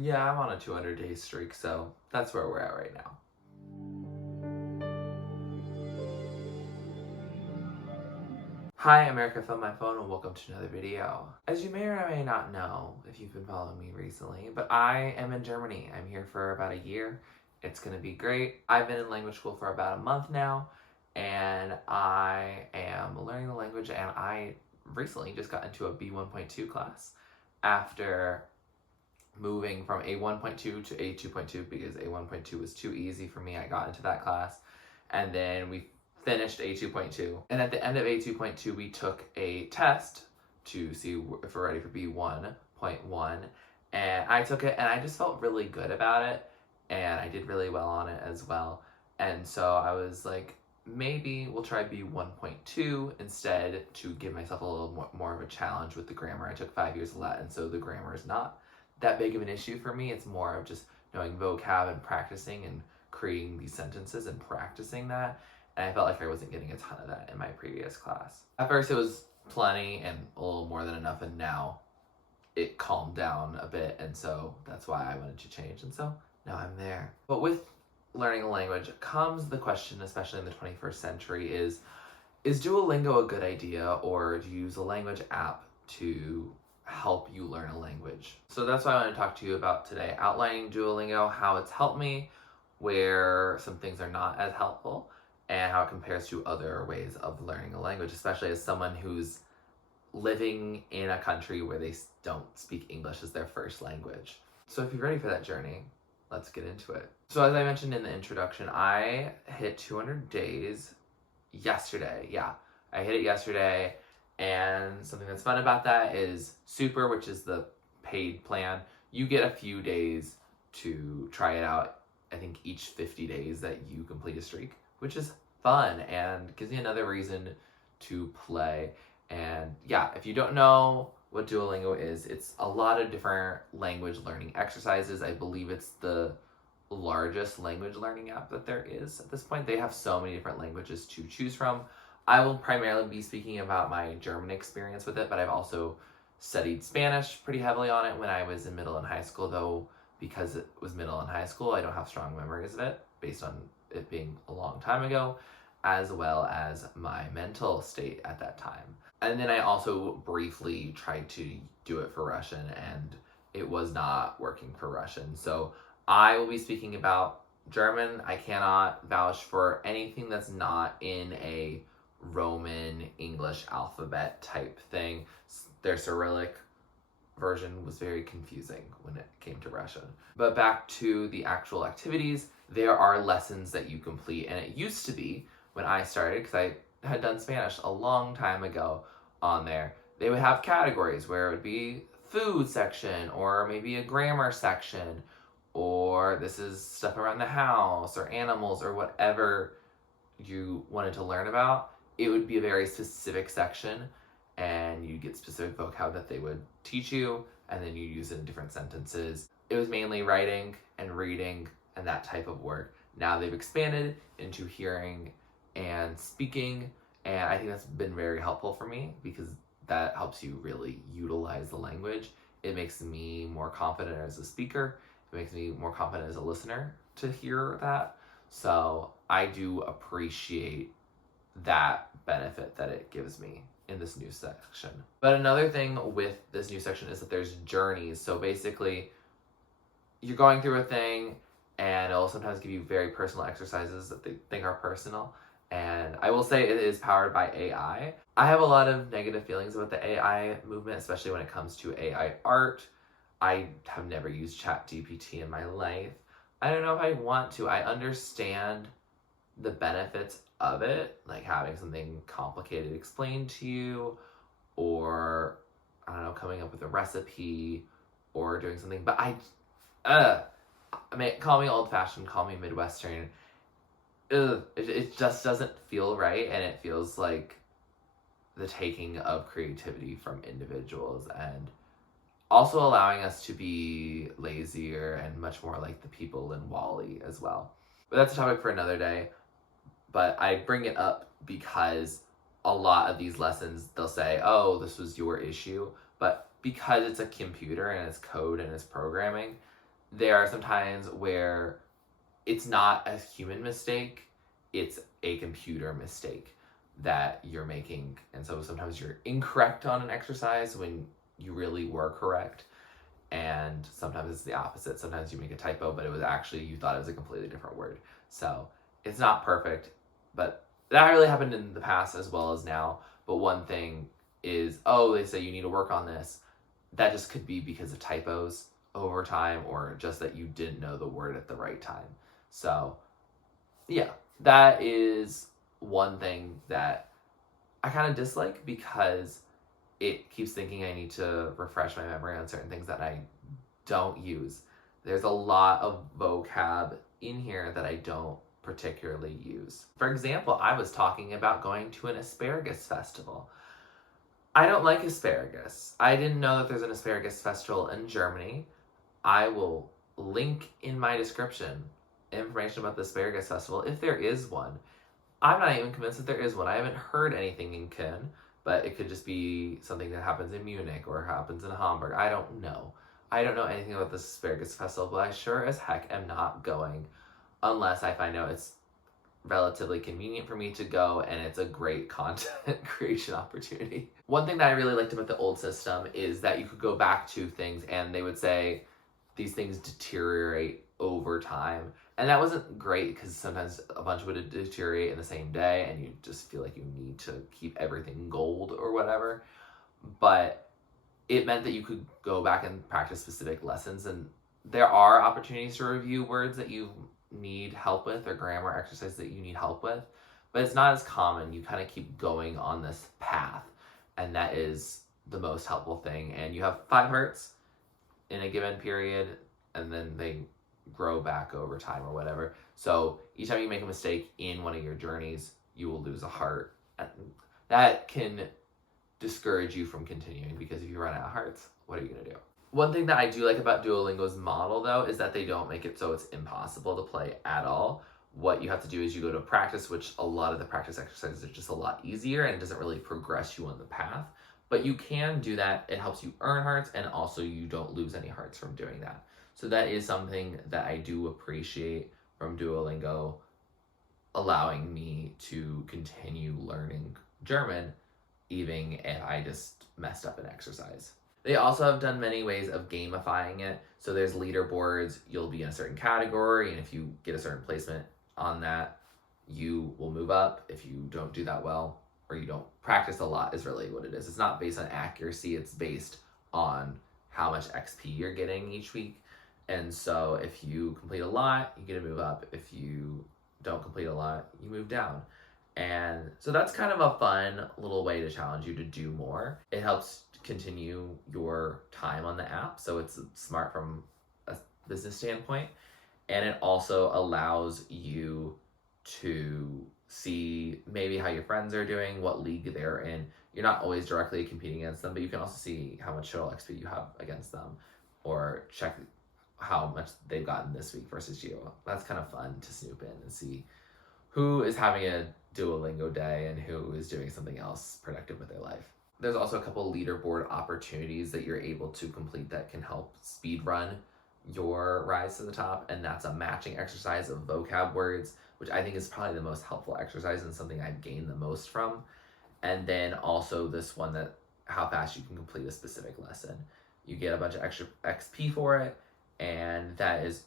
Yeah, I'm on a 200-day streak, so that's where we're at right now. Hi, America from my phone, and welcome to another video. As you may or may not know, if you've been following me recently, but I am in Germany. I'm here for about a year. It's gonna be great. I've been in language school for about a month now, and I am learning the language, and I recently just got into a B1.2 class after moving from A1.2 to A2.2 because A1.2 was too easy for me. I got into that class, and then we finished A2.2. And at the end of A2.2, we took a test to see if we're ready for B1.1. And I took it, and I just felt really good about it, and I did really well on it as well. And so I was like, maybe we'll try B1.2 instead to give myself a little more of a challenge with the grammar. I took 5 years of Latin, so the grammar is not that big of an issue for me. It's more of just knowing vocab and practicing and creating these sentences and practicing that. And I felt like I wasn't getting a ton of that in my previous class. At first it was plenty and a little more than enough, and now it calmed down a bit, and so that's why I wanted to change, and so now I'm there. But with learning a language comes the question, especially in the 21st century, is Duolingo a good idea, or do you use a language app to help you learn a language? So that's what I want to talk to you about today, outlining Duolingo, how it's helped me, where some things are not as helpful, and how it compares to other ways of learning a language, especially as someone who's living in a country where they don't speak English as their first language. So if you're ready for that journey, let's get into it. So as I mentioned in the introduction, I hit 200 days yesterday. Yeah, I hit it yesterday. And something that's fun about that is Super, which is the paid plan. You get a few days to try it out, I think each 50 days that you complete a streak, which is fun and gives me another reason to play. And yeah, if you don't know what Duolingo is, it's a lot of different language learning exercises. I believe it's the largest language learning app that there is at this point. They have so many different languages to choose from. I will primarily be speaking about my German experience with it, but I've also studied Spanish pretty heavily on it when I was in middle and high school, though because it was middle and high school, I don't have strong memories of it based on it being a long time ago, as well as my mental state at that time. And then I also briefly tried to do it for Russian, and it was not working for Russian. So I will be speaking about German. I cannot vouch for anything that's not in a Roman English alphabet type thing. Their Cyrillic version was very confusing when it came to Russian. But back to the actual activities, there are lessons that you complete, and it used to be when I started, because I had done Spanish a long time ago on there, they would have categories where it would be food section, or maybe a grammar section, or this is stuff around the house, or animals, or whatever you wanted to learn about. It would be a very specific section, and you get specific vocab that they would teach you, and then you use it in different sentences. It was mainly writing and reading and that type of work. Now they've expanded into hearing and speaking, and I think that's been very helpful for me because that helps you really utilize the language. It makes me more confident as a speaker. It makes me more confident as a listener to hear that. So I do appreciate that benefit that it gives me in this new section. But another thing with this new section is that there's journeys. So basically, you're going through a thing, and it'll sometimes give you very personal exercises that they think are personal. And I will say it is powered by AI. I have a lot of negative feelings about the AI movement, especially when it comes to AI art. I have never used ChatGPT in my life. I don't know if I want to. I understand the benefits of it, like having something complicated explained to you, or I don't know, coming up with a recipe, or doing something. But I mean, call me old-fashioned, call me Midwestern. It just doesn't feel right, and it feels like the taking of creativity from individuals, and also allowing us to be lazier and much more like the people in WALL-E as well. But that's a topic for another day. But I bring it up because a lot of these lessons, they'll say, oh, this was your issue. But because it's a computer and it's code and it's programming, there are some times where it's not a human mistake, it's a computer mistake that you're making. And so sometimes you're incorrect on an exercise when you really were correct. And sometimes it's the opposite. Sometimes you make a typo, but it was actually, you thought it was a completely different word. So it's not perfect, but that really happened in the past as well as now. But one thing is, oh, they say you need to work on this. That just could be because of typos over time, or just that you didn't know the word at the right time. So yeah, that is one thing that I kind of dislike, because it keeps thinking I need to refresh my memory on certain things that I don't use. There's a lot of vocab in here that I don't particularly use. For example, I was talking about going to an asparagus festival. I don't like asparagus. I didn't know that there's an asparagus festival in Germany. I will link in my description information about the asparagus festival if there is one. I'm not even convinced that there is one. I haven't heard anything in Köln, but it could just be something that happens in Munich or happens in Hamburg. I don't know. I don't know anything about this asparagus festival, but I sure as heck am not going unless I find out it's relatively convenient for me to go and it's a great content creation opportunity. One thing that I really liked about the old system is that you could go back to things and they would say these things deteriorate over time. And that wasn't great, because sometimes a bunch would deteriorate in the same day and you just feel like you need to keep everything gold or whatever. But it meant that you could go back and practice specific lessons, and there are opportunities to review words that you need help with or grammar exercises that you need help with, but it's not as common. You kind of keep going on this path, and that is the most helpful thing. And you have 5 hearts in a given period, and then they grow back over time or whatever. So each time you make a mistake in one of your journeys, you will lose a heart. And that can discourage you from continuing, because if you run out of hearts, what are you going to do? One thing that I do like about Duolingo's model, though, is that they don't make it so it's impossible to play at all. What you have to do is you go to practice, which a lot of the practice exercises are just a lot easier and it doesn't really progress you on the path. But you can do that. It helps you earn hearts, and also you don't lose any hearts from doing that. So that is something that I do appreciate from Duolingo, allowing me to continue learning German even if I just messed up an exercise. They also have done many ways of gamifying it. So there's leaderboards. You'll be in a certain category, and if you get a certain placement on that, you will move up. If you don't do that well, or you don't practice a lot, is really what it is. It's not based on accuracy. It's based on how much XP you're getting each week. And so if you complete a lot, you get to move up. If you don't complete a lot, you move down. And so that's kind of a fun little way to challenge you to do more. It helps continue your time on the app, so it's smart from a business standpoint. And it also allows you to see maybe how your friends are doing, what league they're in. You're not always directly competing against them, but you can also see how much total XP you have against them, or check how much they've gotten this week versus you. That's kind of fun to snoop in and see who is having a Duolingo day and who is doing something else productive with their life. There's also a couple leaderboard opportunities that you're able to complete that can help speed run your rise to the top, and that's a matching exercise of vocab words, which I think is probably the most helpful exercise and something I've gained the most from. And then also this one, that how fast you can complete a specific lesson. You get a bunch of extra XP for it, and that is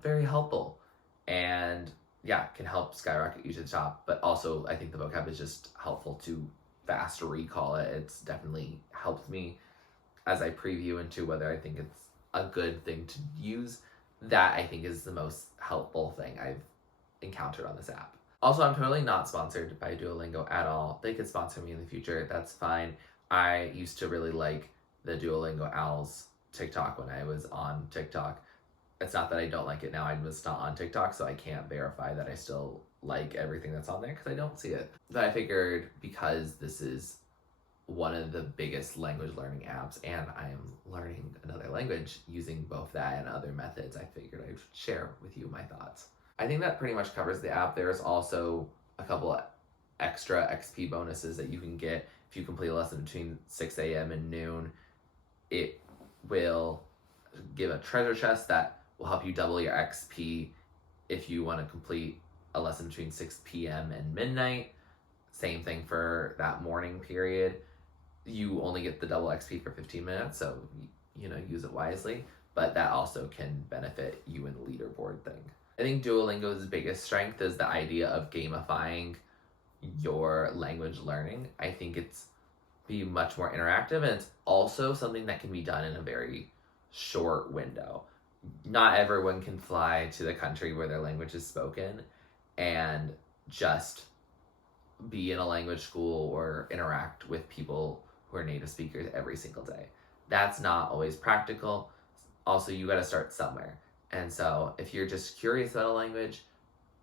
very helpful. And yeah, can help skyrocket you to the top. But also, I think the vocab is just helpful to fast recall it. It's definitely helped me as I preview into whether I think it's a good thing to use. That I think is the most helpful thing I've encountered on this app. Also, I'm totally not sponsored by Duolingo at all. They could sponsor me in the future. That's fine. I used to really like the Duolingo Owls TikTok when I was on TikTok. It's not that I don't like it now. I'm just not on TikTok, so I can't verify that I still like everything that's on there because I don't see it. But I figured, because this is one of the biggest language learning apps and I am learning another language using both that and other methods, I figured I'd share with you my thoughts. I think that pretty much covers the app. There's also a couple extra XP bonuses that you can get if you complete a lesson between 6 a.m. and noon. It will give a treasure chest that will help you double your XP if you want to complete a lesson between 6 p.m. and midnight. Same thing for that morning period. You only get the double XP for 15 minutes, so use it wisely. But that also can benefit you in the leaderboard thing. I think Duolingo's biggest strength is the idea of gamifying your language learning. I think it's be much more interactive, and it's also something that can be done in a very short window. Not everyone can fly to the country where their language is spoken and just be in a language school or interact with people who are native speakers every single day. That's not always practical. Also, you got to start somewhere. And so if you're just curious about a language,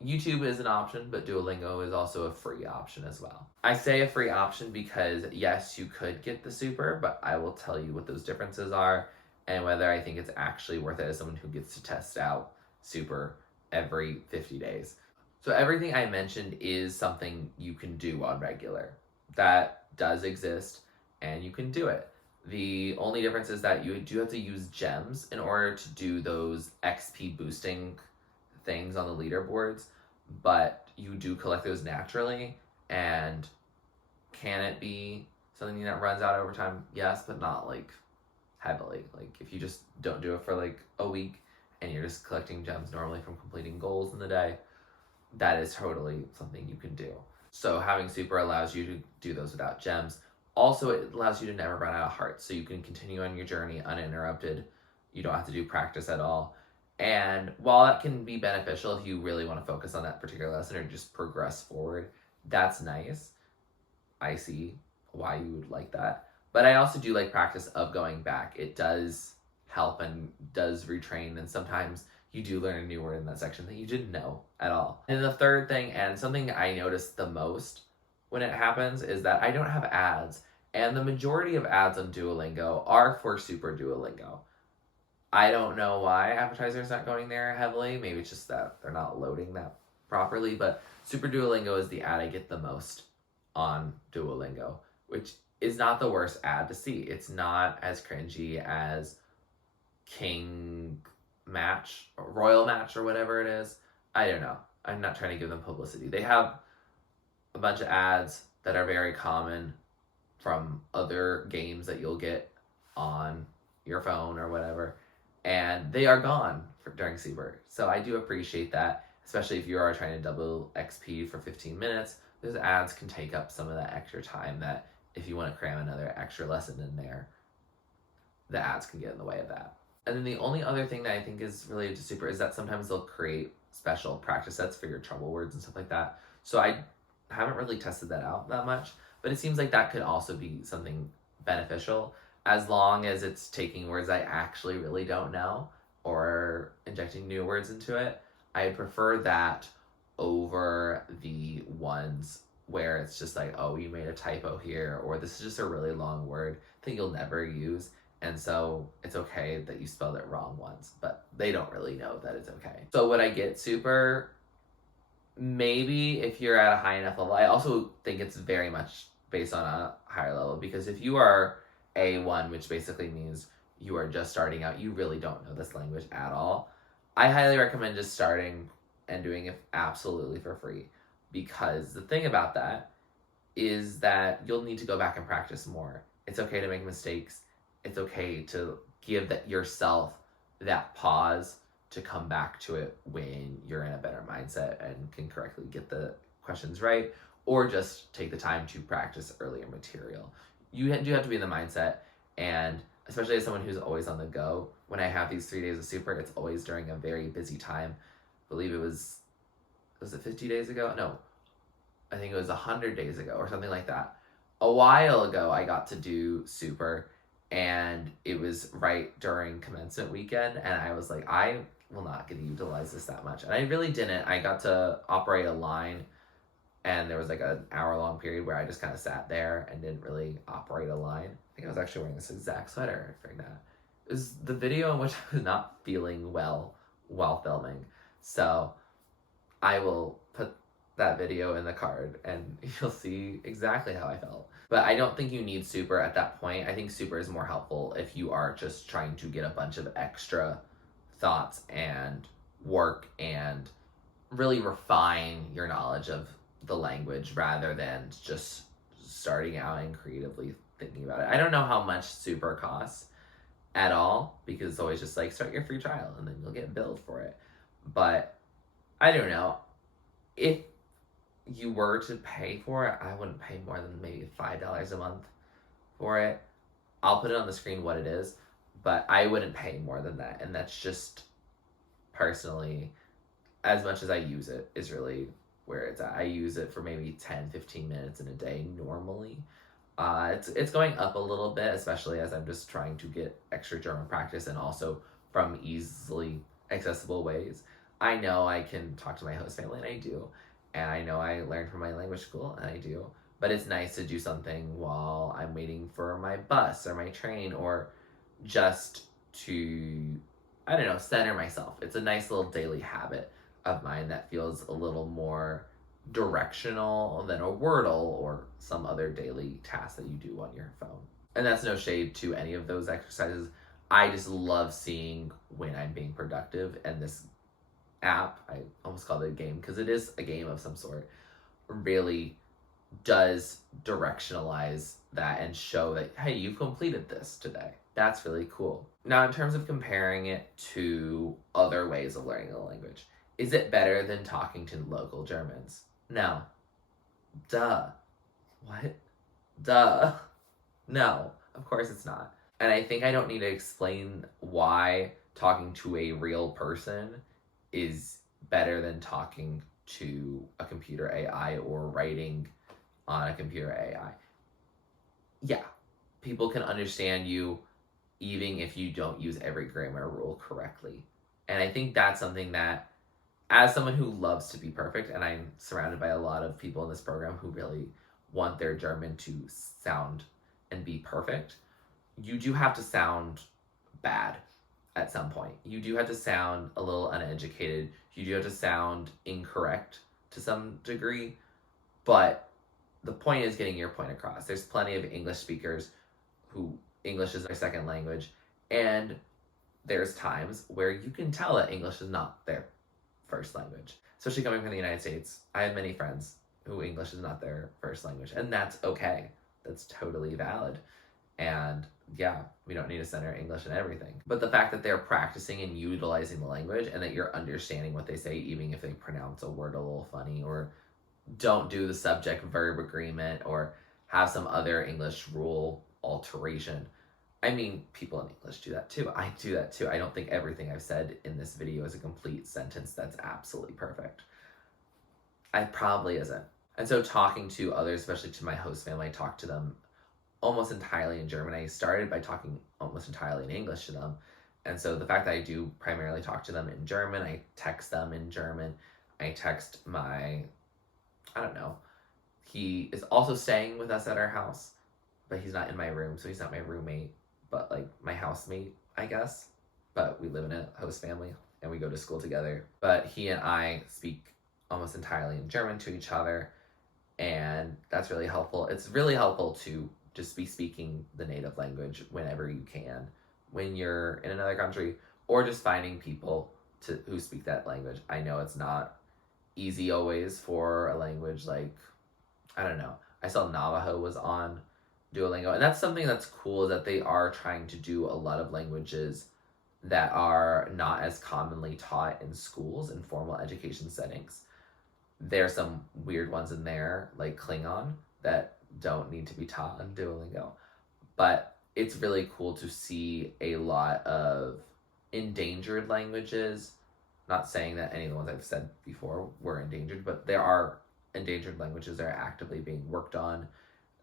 YouTube is an option, but Duolingo is also a free option as well. I say a free option because yes, you could get the super, but I will tell you what those differences are and whether I think it's actually worth it as someone who gets to test out super every 50 days. So everything I mentioned is something you can do on regular. That does exist and you can do it. The only difference is that you do have to use gems in order to do those XP boosting things on the leaderboards, but you do collect those naturally. And can it be something that runs out over time? Yes, but not like heavily. Like if you just don't do it for like a week and you're just collecting gems normally from completing goals in the day, that is totally something you can do. So having super allows you to do those without gems. Also, it allows you to never run out of hearts, so you can continue on your journey uninterrupted. You don't have to do practice at all. And while that can be beneficial if you really want to focus on that particular lesson or just progress forward, that's nice. I see why you would like that. But I also do like practice of going back. It does help and does retrain, and sometimes you do learn a new word in that section that you didn't know at all. And the third thing, and something I notice the most when it happens, is that I don't have ads. And the majority of ads on Duolingo are for Super Duolingo. I don't know why advertisers aren't going there heavily. Maybe it's just that they're not loading that properly. But Super Duolingo is the ad I get the most on Duolingo, which is not the worst ad to see. It's not as cringy as King Match or Royal Match or whatever it is. I don't know. I'm not trying to give them publicity. They have a bunch of ads that are very common from other games that you'll get on your phone or whatever, and they are gone during Super. So I do appreciate that, especially if you are trying to double XP for 15 minutes. Those ads can take up some of that extra time that if you want to cram another extra lesson in there, the ads can get in the way of that. And then the only other thing that I think is related to Super is that sometimes they'll create special practice sets for your trouble words and stuff like that. So I haven't really tested that out that much, but it seems like that could also be something beneficial as long as it's taking words I actually really don't know or injecting new words into it. I prefer that over the ones where it's just like, oh, you made a typo here, or this is just a really long word that you'll never use, and so it's okay that you spelled it wrong once, but they don't really know that it's okay. So would I get Super? Maybe if you're at a high enough level. I also think it's very much based on a higher level, because if you are A1, which basically means you are just starting out, you really don't know this language at all, I highly recommend just starting and doing it absolutely for free, because the thing about that is that you'll need to go back and practice more. It's okay to make mistakes. It's okay to give that yourself that pause to come back to it when you're in a better mindset and can correctly get the questions right, or just take the time to practice earlier material. You do have to be in the mindset, and especially as someone who's always on the go, when I have these 3 days of Super, it's always during a very busy time. I believe it was it 50 days ago? No, I think it was 100 days ago or something like that. A while ago, I got to do Super, and it was right during commencement weekend, and I was like, I will not get to utilize this that much. And I really didn't. I got to operate a line, and there was like an hour-long period where I just kind of sat there and didn't really operate a line. I think I was actually wearing this exact sweater during that. It was the video in which I was not feeling well while filming. So I will put that video in the card and you'll see exactly how I felt. But I don't think you need Super at that point. I think Super is more helpful if you are just trying to get a bunch of extra thoughts and work and really refine your knowledge of the language rather than just starting out and creatively thinking about it. I don't know how much super costs at all, because it's always just like, start your free trial and then you'll get billed for it. But I don't know. If you were to pay for it, I wouldn't pay more than maybe $5 a month for it. I'll put it on the screen what it is, but I wouldn't pay more than that. And that's just personally, as much as I use it, is really where it's at. I use it for maybe 10-15 minutes in a day normally. It's going up a little bit, especially as I'm just trying to get extra German practice and also from easily accessible ways. I know I can talk to my host family, and I do. And I know I learned from my language school, and I do. But it's nice to do something while I'm waiting for my bus or my train, or just to, I don't know, center myself. It's a nice little daily habit of mine that feels a little more directional than a Wordle or some other daily task that you do on your phone. And that's no shade to any of those exercises. I just love seeing when I'm being productive, and this app, I almost called it a game because it is a game of some sort, really does directionalize that and show that, hey, you've completed this today. That's really cool. Now, in terms of comparing it to other ways of learning a language, is it better than talking to local Germans? No. Duh. What? Duh. No, of course it's not. And I think I don't need to explain why talking to a real person is better than talking to a computer AI or writing on a computer AI. Yeah, people can understand you even if you don't use every grammar rule correctly. And I think that's something that, as someone who loves to be perfect, and I'm surrounded by a lot of people in this program who really want their German to sound and be perfect, you do have to sound bad at some point. You do have to sound a little uneducated. You do have to sound incorrect to some degree. But the point is getting your point across. There's plenty of English speakers who English is their second language. And there's times where you can tell that English is not their first language. Especially coming from the United States, I have many friends who English is not their first language. And that's okay. That's totally valid. And yeah, we don't need to center English in everything. But the fact that they're practicing and utilizing the language and that you're understanding what they say, even if they pronounce a word a little funny or don't do the subject-verb agreement or have some other English rule alteration. I mean, people in English do that too. I do that too. I don't think everything I've said in this video is a complete sentence that's absolutely perfect. I probably isn't. And so talking to others, especially to my host family, I talk to them almost entirely in German. I started by talking almost entirely in English to them. And so the fact that I do primarily talk to them in German, I text them in German, I text my, I don't know, he is also staying with us at our house, but he's not in my room, so he's not my roommate, but like my housemate, I guess. But we live in a host family and we go to school together. But he and I speak almost entirely in German to each other, and that's really helpful. It's really helpful to just be speaking the native language whenever you can, when you're in another country, or just finding people who speak that language. I know it's not easy always for a language like, I don't know, I saw Navajo was on Duolingo, and that's something that's cool, is that they are trying to do a lot of languages that are not as commonly taught in schools in formal education settings. There are some weird ones in there, like Klingon, that don't need to be taught on Duolingo. But it's really cool to see a lot of endangered languages. Not saying that any of the ones I've said before were endangered, but there are endangered languages that are actively being worked on.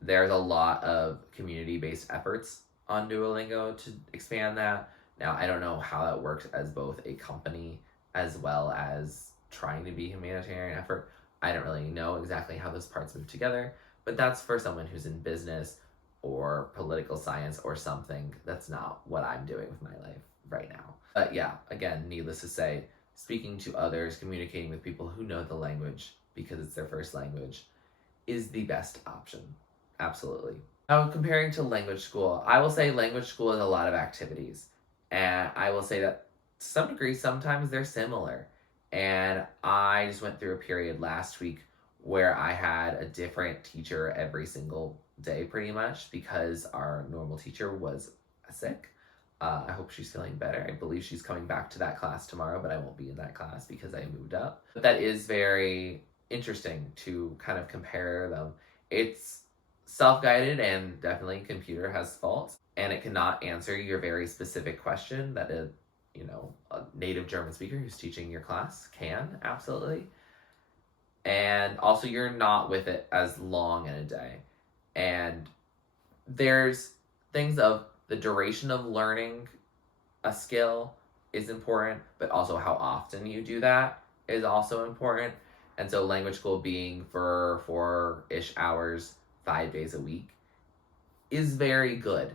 There's a lot of community-based efforts on Duolingo to expand that. Now, I don't know how that works as both a company as well as trying to be a humanitarian effort. I don't really know exactly how those parts move together, but that's for someone who's in business or political science or something. That's not what I'm doing with my life right now. But yeah, again, needless to say, speaking to others, communicating with people who know the language because it's their first language is the best option. Absolutely. Now, comparing to language school, I will say language school is a lot of activities. And I will say that to some degree, sometimes they're similar. And I just went through a period last week where I had a different teacher every single day, pretty much, because our normal teacher was sick. I hope she's feeling better. I believe she's coming back to that class tomorrow, but I won't be in that class because I moved up. But that is very interesting to kind of compare them. It's self-guided, and definitely computer has faults, and it cannot answer your very specific question that a native German speaker who's teaching your class can, absolutely. And also, you're not with it as long in a day. And there's things of the duration of learning a skill is important, but also how often you do that is also important. And so language school being for 4-ish hours, 5 days a week is very good.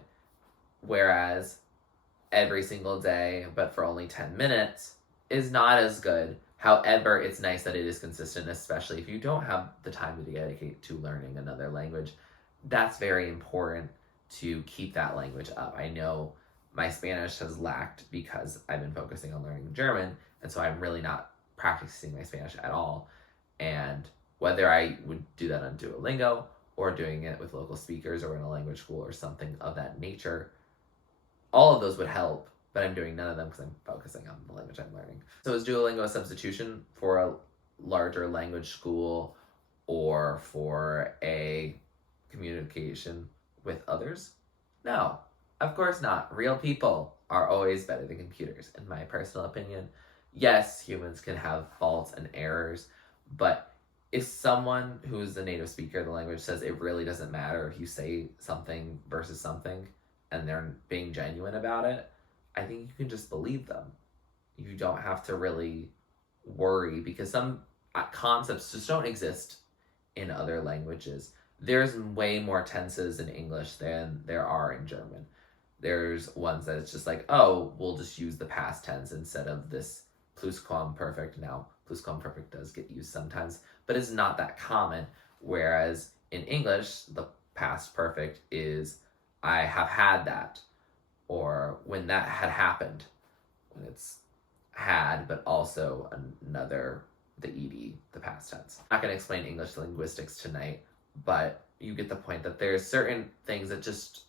Whereas every single day, but for only 10 minutes, is not as good. However, it's nice that it is consistent, especially if you don't have the time to dedicate to learning another language. That's very important to keep that language up. I know my Spanish has lacked because I've been focusing on learning German, and so I'm really not practicing my Spanish at all. And whether I would do that on Duolingo or doing it with local speakers or in a language school or something of that nature, all of those would help, but I'm doing none of them because I'm focusing on the language I'm learning. So is Duolingo a substitution for a larger language school or for a communication with others? No, of course not. Real people are always better than computers, in my personal opinion. Yes, humans can have faults and errors, but if someone who's a native speaker of the language says it really doesn't matter if you say something versus something, and they're being genuine about it, I think you can just believe them. You don't have to really worry, because some concepts just don't exist in other languages. There's way more tenses in English than there are in German. There's ones that it's just like, oh, we'll just use the past tense instead of this plusquamperfect. Now, plusquamperfect does get used sometimes, but it's not that common. Whereas in English, the past perfect is I have had that, or when that had happened, when it's had, but also another, the ed, the past tense. I'm not going to explain English linguistics tonight, but you get the point that there's certain things that just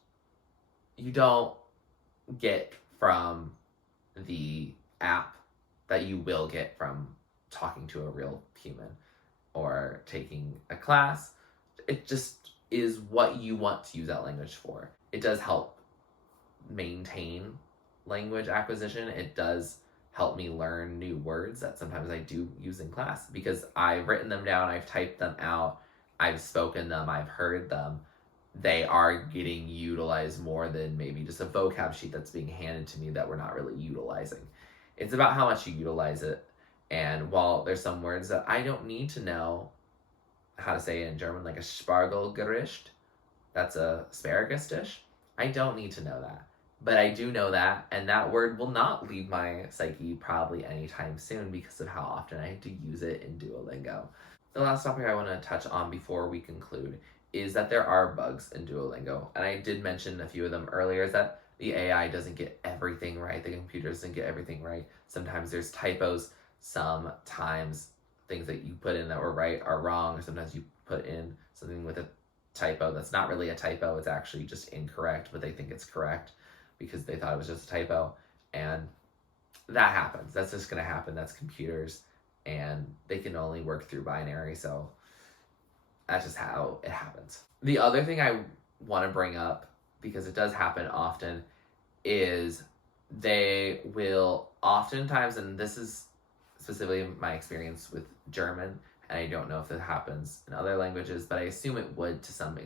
you don't get from the app that you will get from talking to a real human or taking a class. It just is what you want to use that language for. It does help maintain language acquisition. It does help me learn new words that sometimes I do use in class because I've written them down, I've typed them out, I've spoken them, I've heard them. They are getting utilized more than maybe just a vocab sheet that's being handed to me that we're not really utilizing. It's about how much you utilize it. And while there's some words that I don't need to know how to say it in German, like a Spargelgericht, that's a asparagus dish, I don't need to know that. But I do know that, and that word will not leave my psyche probably anytime soon because of how often I have to use it in Duolingo. The last topic I want to touch on before we conclude is that there are bugs in Duolingo, and I did mention a few of them earlier, is that the AI doesn't get everything right, the computer doesn't get everything right. Sometimes there's typos, sometimes things that you put in that were right are wrong, or sometimes you put in something with a typo that's not really a typo, it's actually just incorrect, but they think it's correct because they thought it was just a typo. And that happens. That's just going to happen. That's computers, and they can only work through binary, so that's just how it happens. The other thing I want to bring up, because it does happen often, is they will oftentimes, and this is specifically my experience with German, and I don't know if it happens in other languages, but I assume it would to some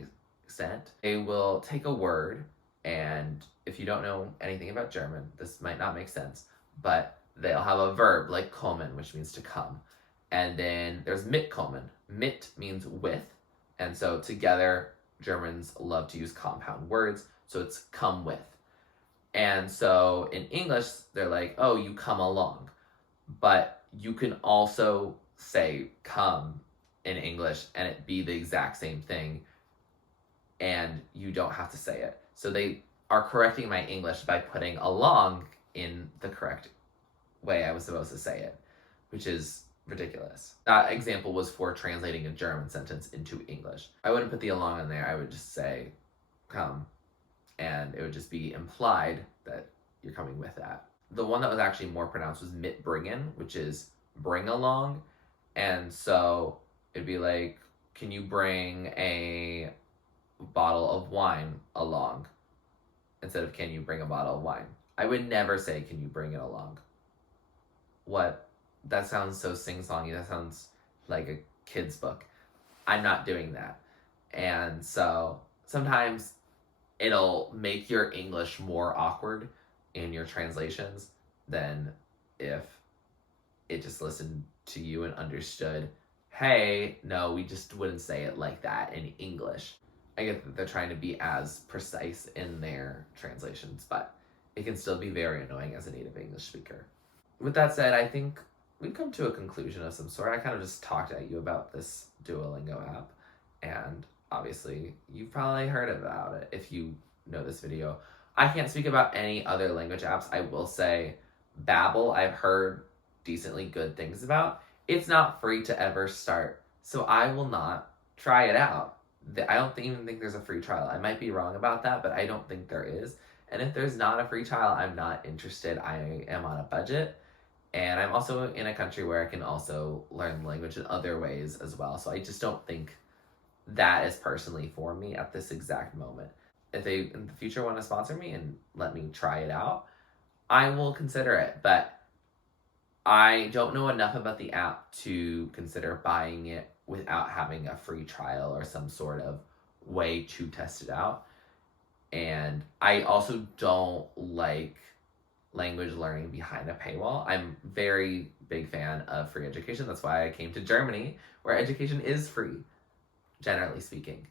extent. They will take a word, and if you don't know anything about German, this might not make sense, but they'll have a verb like kommen, which means to come. And then there's mitkommen. Mit means with, and so together, Germans love to use compound words, so it's come with. And so in English, they're like, oh, you come along. But you can also say come in English and it be the exact same thing, and you don't have to say it. So they are correcting my English by putting along in the correct way I was supposed to say it, which is ridiculous. That example was for translating a German sentence into English. I wouldn't put the along in there. I would just say come, and it would just be implied that you're coming with that. The one that was actually more pronounced was mitbringen, which is bring along. And so it'd be like, can you bring a bottle of wine along? Instead of, can you bring a bottle of wine? I would never say, can you bring it along? What? That sounds so sing-songy. That sounds like a kid's book. I'm not doing that. And so sometimes it'll make your English more awkward in your translations than if it just listened to you and understood, hey, no, we just wouldn't say it like that in English. I get that they're trying to be as precise in their translations, but it can still be very annoying as a native English speaker. With that said, I think we've come to a conclusion of some sort. I kind of just talked at you about this Duolingo app, and obviously you've probably heard about it if you know this video. I can't speak about any other language apps. I will say Babbel, I've heard decently good things about. It's not free to ever start, so I will not try it out. I don't even think there's a free trial. I might be wrong about that, but I don't think there is. And if there's not a free trial, I'm not interested. I am on a budget, and I'm also in a country where I can also learn language in other ways as well. So I just don't think that is personally for me at this exact moment. If they in the future want to sponsor me and let me try it out, I will consider it. But I don't know enough about the app to consider buying it without having a free trial or some sort of way to test it out. And I also don't like language learning behind a paywall. I'm very big fan of free education. That's why I came to Germany, where education is free, generally speaking.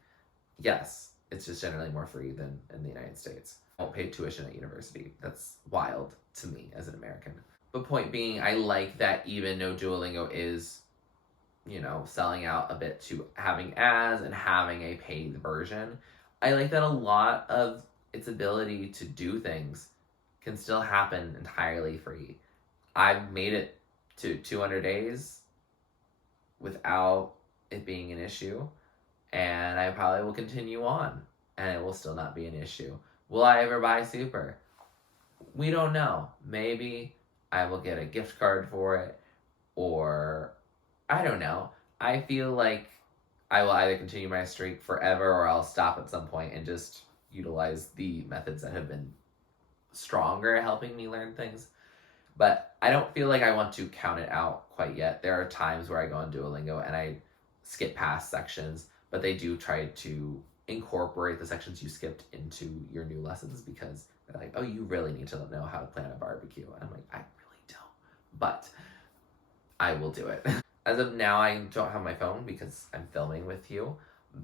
Yes, it's just generally more free than in the United States. I don't pay tuition at university. That's wild to me as an American. But point being, I like that even though Duolingo is, selling out a bit to having ads and having a paid version, I like that a lot of its ability to do things can still happen entirely free. I've made it to 200 days without it being an issue, and I probably will continue on, and it will still not be an issue. Will I ever buy Super? We don't know. Maybe I will get a gift card for it, or I don't know. I feel like I will either continue my streak forever or I'll stop at some point and just utilize the methods that have been stronger at helping me learn things. But I don't feel like I want to count it out quite yet. There are times where I go on Duolingo and I skip past sections, but they do try to incorporate the sections you skipped into your new lessons because they're like, oh, you really need to know how to plan a barbecue. And I'm like, I really don't, but I will do it. As of now, I don't have my phone because I'm filming with you,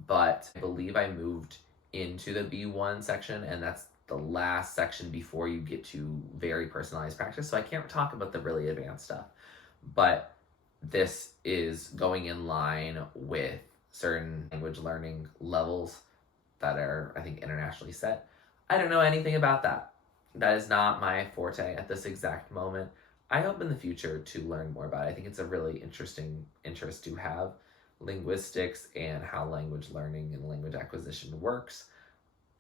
but I believe I moved into the B1 section, and that's the last section before you get to very personalized practice. So I can't talk about the really advanced stuff, but this is going in line with certain language learning levels that are, I think, internationally set. I don't know anything about that. That is not my forte at this exact moment. I hope in the future to learn more about it. I think it's a really interesting interest to have, linguistics and how language learning and language acquisition works.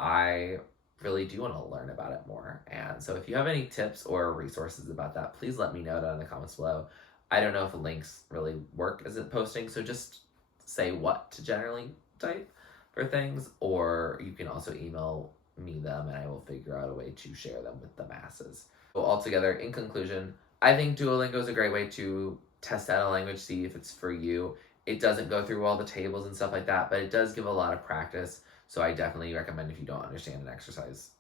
I really do want to learn about it more. And so if you have any tips or resources about that, please let me know down in the comments below. I don't know if links really work as it posting, so just say what to generally type for things, or you can also email me them and I will figure out a way to share them with the masses. So altogether, in conclusion, I think Duolingo is a great way to test out a language, see if it's for you. It doesn't go through all the tables and stuff like that, but it does give a lot of practice. So I definitely recommend, if you don't understand an exercise,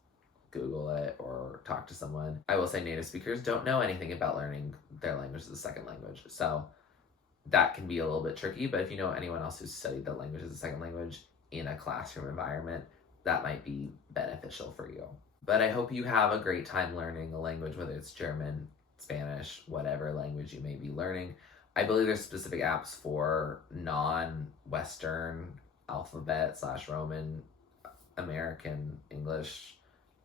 Google it or talk to someone. I will say native speakers don't know anything about learning their language as a second language. So that can be a little bit tricky, but if you know anyone else who's studied the language as a second language in a classroom environment, that might be beneficial for you. But I hope you have a great time learning a language, whether it's German, Spanish, whatever language you may be learning. I believe there's specific apps for non-Western alphabet / Roman American English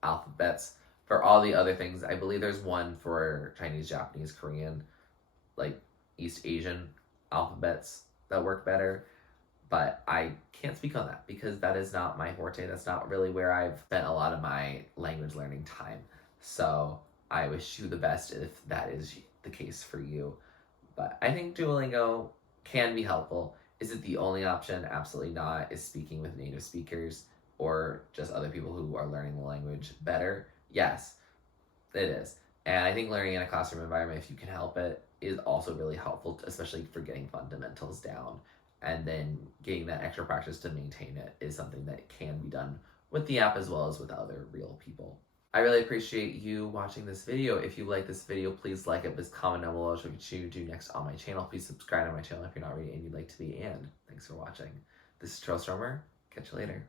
alphabets For all the other things, I believe there's one for Chinese, Japanese, Korean, like East Asian alphabets that work better. But I can't speak on that because that is not my forte. That's not really where I've spent a lot of my language learning time. So I wish you the best if that is the case for you. But I think Duolingo can be helpful. Is it the only option? Absolutely not. Is speaking with native speakers or just other people who are learning the language better? Yes, it is. And I think learning in a classroom environment, if you can help it, is also really helpful, especially for getting fundamentals down. And then getting that extra practice to maintain it is something that can be done with the app as well as with other real people. I really appreciate you watching this video. If you like this video, please like it, please comment down below what you do next on my channel. Please subscribe to my channel if you're not already and you'd like to be. And thanks for watching. This is TurtleStormer. Catch you later.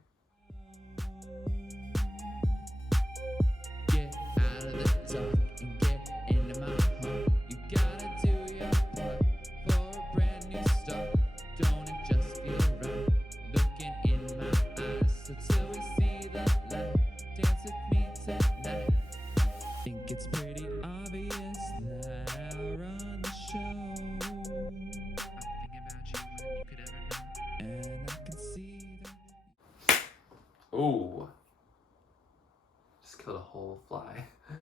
Get out of the dark and get into my heart. You gotta do your part for a brand new start. Don't it just feel right? Looking in my eyes until we see the light. Dance with me tonight. Think it's pretty obvious that I run the show. I'm thinking about you when you could ever know. And I can see that. Ooh. Just killed a whole fly.